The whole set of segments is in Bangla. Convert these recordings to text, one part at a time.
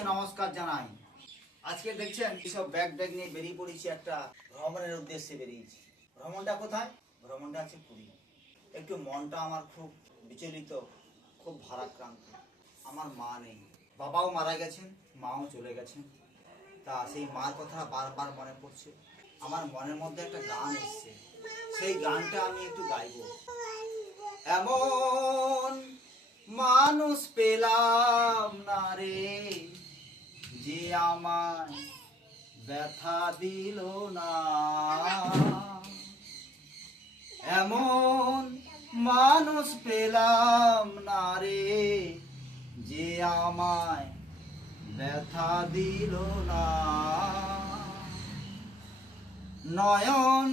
সবাইকে নমস্কার জানাই। আজকে দেখছেন এসব ব্যাগ নিয়ে বেরিয়ে পড়েছি, একটা ভ্রমণের উদ্দেশ্যে বেরিয়েছি। ভ্রমণটা কোথায়? ভ্রমণটা আছে পুরী। একটু মনটা আমার খুব বিচলিত, খুব ভারাক্রান্ত। আমার মা নেই, বাবাও মারা গেছেন, মাও চলে গেছেন। তা সেই মার কথা বারবার মনে পড়ছে। আমার মনের মধ্যে একটা গান এসছে, সেই গানটা আমি একটু গাইবো। এমন মানুষ পেলাম না রে, যে আমায় ব্যথা দিল না। এমন মানুষ পেলাম না রে, যে আমায় ব্যথা দিল না। নয়ন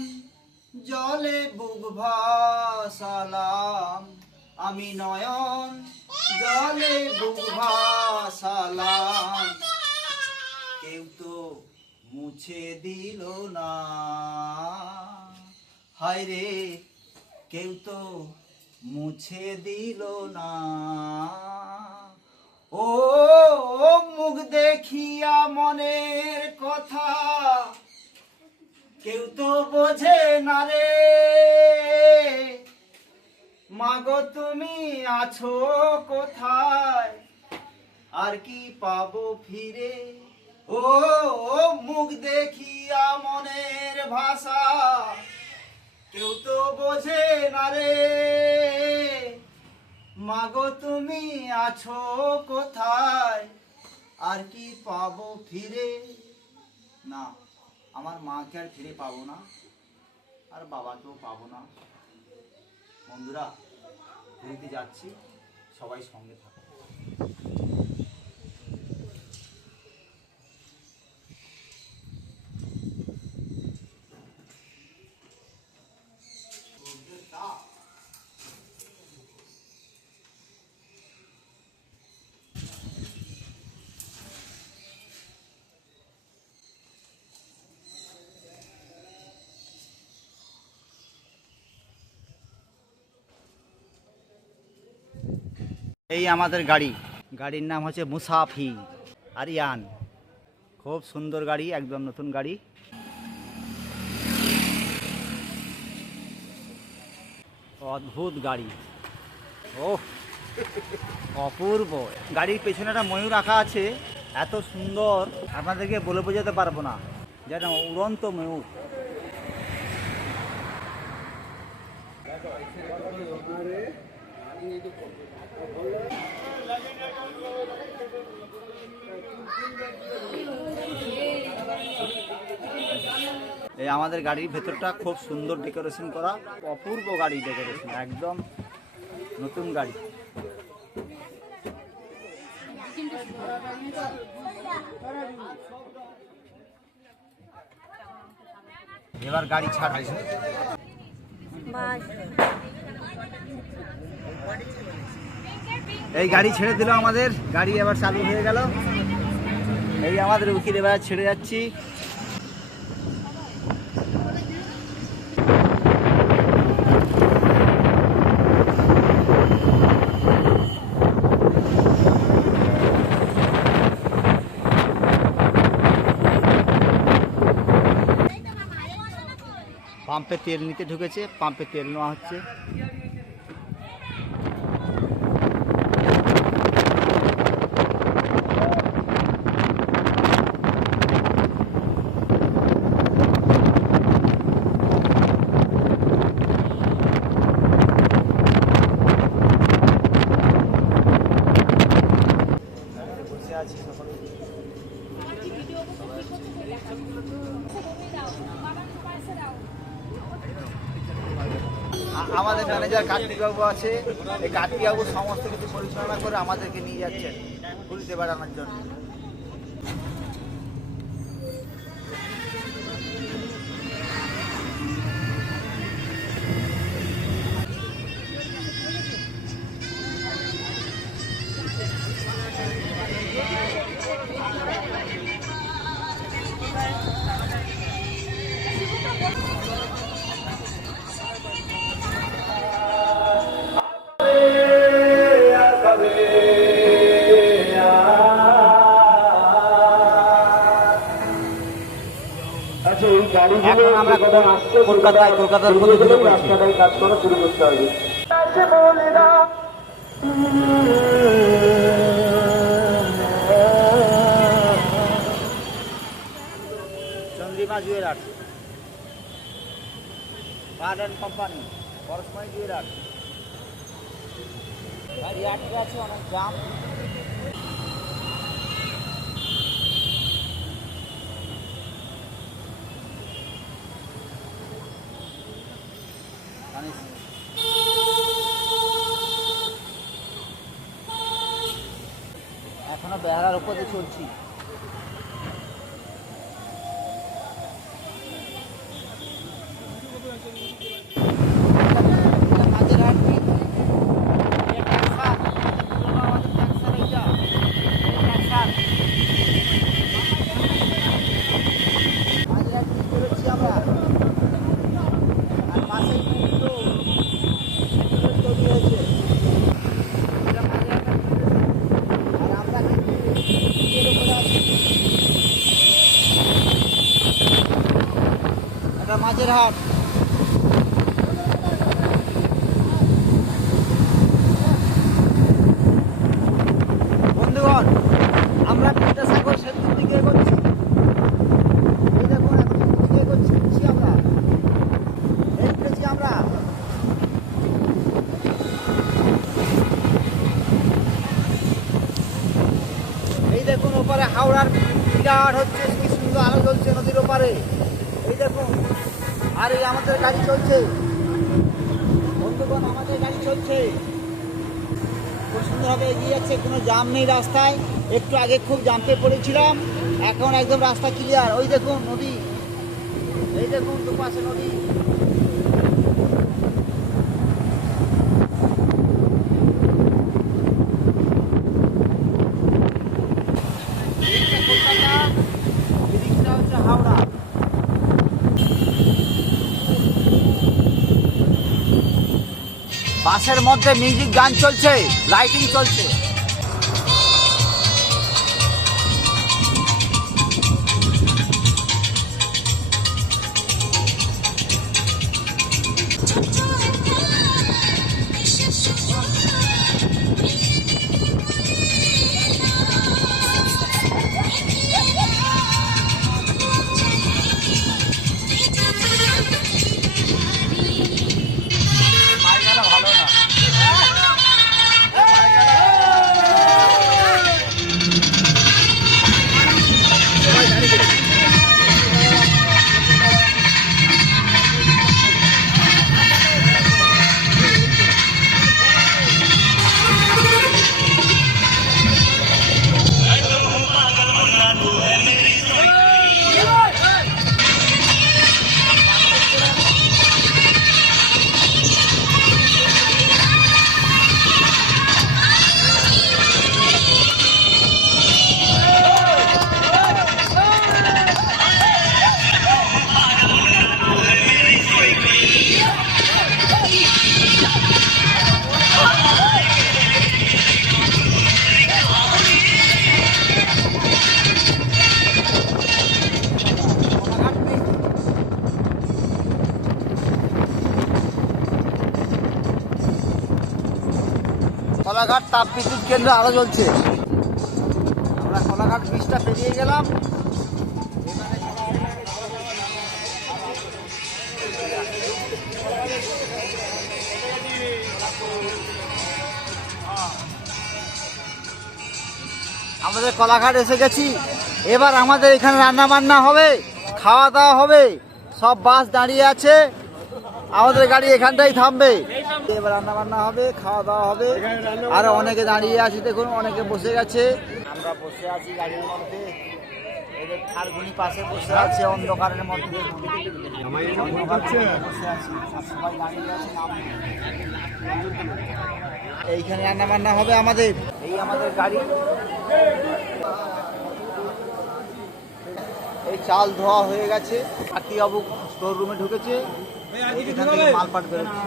জলে বুক ভাসালাম, আমি নয়ন জলে বুক ভাসালাম, কেউ তো মুছে দিল না। হায় রে, কেউ তো মুছে দিল না। ও মুখ দেখিয়া মনের কথা কেউ তো বোঝে না রে। মাগো তুমি আছো কোথায়, আর কি পাবো ফিরে? ও মুখ দেখিয়া মনের ভাষা কেউ তো বোঝে না রে। মাগো তুমি আছো কোথায়, আর কি পাবো ফিরে? না, আমার মাকে আর ফিরে পাবো না, আর বাবাকেও পাবো না। বন্ধুরা, ঘুরতে যাচ্ছি, সবাই সঙ্গে থাকো। এই আমাদের গাড়ির নাম হচ্ছে মুসাফির আরিয়ান। খুব সুন্দর গাড়ি, একদম নতুন গাড়ি। অদ্ভুত গাড়ি, ও অপূর্ব। গাড়ির পেছনে একটা ময়ূর রাখা আছে, এত সুন্দর আপনাদেরকে বলে বোঝাতে পারবো না, যেন উড়ন্ত ময়ূর। এই আমাদের গাড়ির ভেতরটা খুব সুন্দর ডেকোরেশন করা, অপূর্ব গাড়ি ডেকোরেশন, একদম নতুন গাড়ি। এবার গাড়ি ছাড়বে। এই গাড়ি ছেড়ে দিল আমাদের, গাড়ি এবার চালু হয়ে গেল। এই আমাদের উকিল এবার ছেড়ে যাচ্ছি। পাম্পে তেল নিতে ঢুকেছে, পাম্পে তেল নেওয়া হচ্ছে। বসে আছি সকলে। আমাদের ম্যানেজার কার্তিকবাবু আছে, এই কার্তিকবাবু সমস্ত কিছু পরিচালনা করে আমাদেরকে নিয়ে যাচ্ছেন পুরীতে বেড়ানোর জন্য। এখন আমরা কলকাতার মধ্যে ঢুকে পড়েছি। কাজ করা শুরু করতে হবে। Chandrima jewellers, guard and company, Parashmani jewellers. গাড়ি আটকে আছে, অনেক জাম। এখনো বেহারার উপর দিয়ে চলছি। মাঝের হাট, বন্ধুগণ, আমরা বিদ্যাসাগর সেতুর দিকে এগোচ্ছি। এই দেখুন, এখন দিকে এগোচ্ছি আমরা, এগোচ্ছি আমরা। এই দেখুন, ওপারে হাওড়ার বিরাট হচ্ছে, কি সুন্দর আলো জ্বলছে নদীর ওপারে। এই দেখুন, আর এই আমাদের গাড়ি চলছে, বন্ধুগণ, আমাদের গাড়ি চলছে, খুব সুন্দরভাবে এগিয়ে যাচ্ছে, কোনো জাম নেই রাস্তায়। একটু আগে খুব জাম্পে পড়েছিলাম, এখন একদম রাস্তা ক্লিয়ার। ওই দেখুন নদী, এই দেখুন দুপাশে নদী। কলকাতা, এদিকটা হচ্ছে হাওড়া। বাসের মধ্যে মিউজিক গান চলছে, লাইটিং চলছে। কলাঘাট তাপবিদ্যুৎ কেন্দ্র আলো জ্বলছে। আমরা কলাঘাট ব্রিজটা পেরিয়ে গেলাম। আমাদের কলাঘাট এসে গেছি। এবার আমাদের এখানে রান্না বান্না হবে, খাওয়া দাওয়া হবে। সব বাস দাঁড়িয়ে আছে, আমাদের গাড়ি এখানটাই থামবে। এবার রান্না বান্না হবে, খাওয়া দাওয়া হবে। আরো অনেকে দাঁড়িয়ে আছে, দেখুন অনেকে বসে গেছে। আমরা বসে আছি গাড়ির মধ্যে, এদের খারগুনি পাশে বসে আছে অন্ধকারের মধ্যে বসে আছি। সবাই দাঁড়িয়ে আছে, এইখানে রান্না বান্না হবে আমাদের। এই আমাদের গাড়ি, এই চাল ধোয়া হয়ে গেছে। কার্তিকবাবু স্টোর রুমে ঢুকেছে, এখান থেকে মালপাট বেরোচ্ছে।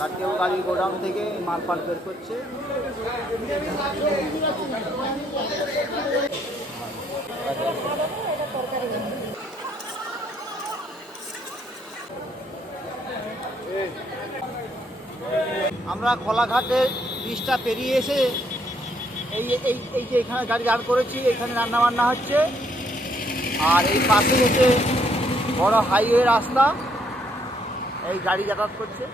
কার্তিকবাবু গাড়ির গোডাউন থেকে মালপাট বের করছে। আমরা কলাঘাটে ব্রিজটা পেরিয়ে এসে এই এই এই যে এখানে গাড়ি দাঁড় করেছি, এখানে রান্না বান্না হচ্ছে। আর এই পাশে হচ্ছে বড় হাইওয়ে রাস্তা, এই গাড়ি যাতায়াত করছে।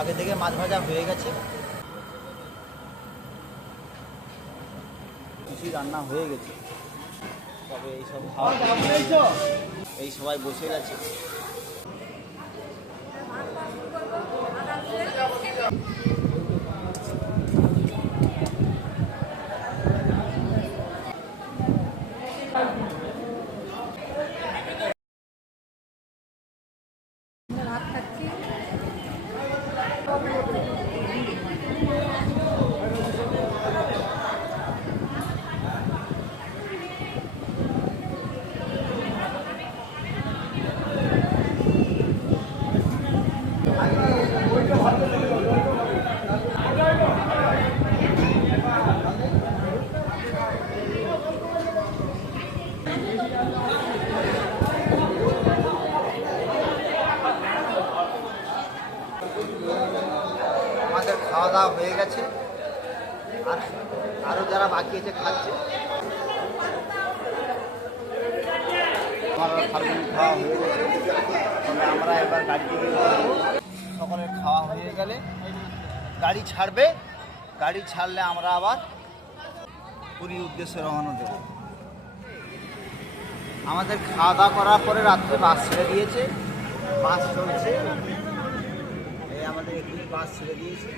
আগে থেকে মাছ ভাজা হয়ে গেছে, কিছুই রান্না হয়ে গেছে, তবে এইসব খাওয়া এই সবাই বসে গেছে। আমাদের খাওয়া দাওয়া হয়ে গেছে, আর আরও যারা বাকি আছে খাচ্ছে। আমার খাওয়া হয়ে গেছে, তবে আমরা এবার গাড়ি থেকে সকলের খাওয়া হয়ে গেলে গাড়ি ছাড়বে। গাড়ি ছাড়লে আমরা আবার পুরীর উদ্দেশ্যে রওনা দেব। আমাদের খাওয়া দাওয়া করার পরে রাত্রে বাস ছেড়ে দিয়েছে, বাস চলছে। এই আমাদের এখানে বাস ছেড়ে দিয়েছে।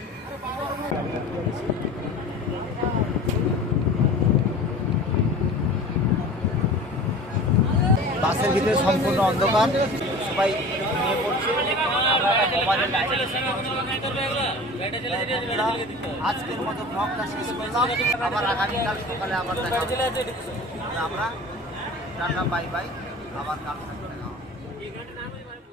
বাসের ভিতরে সম্পূর্ণ অন্ধকার, সবাই ঘুমিয়ে পড়ছে। আজকের মতো ব্লগটা শেষ করলাম, আবার আগামীকাল সকালে আবার দেখা হবে। আমরা টাটা বাই বাই, আবার কাল দেখা হবে।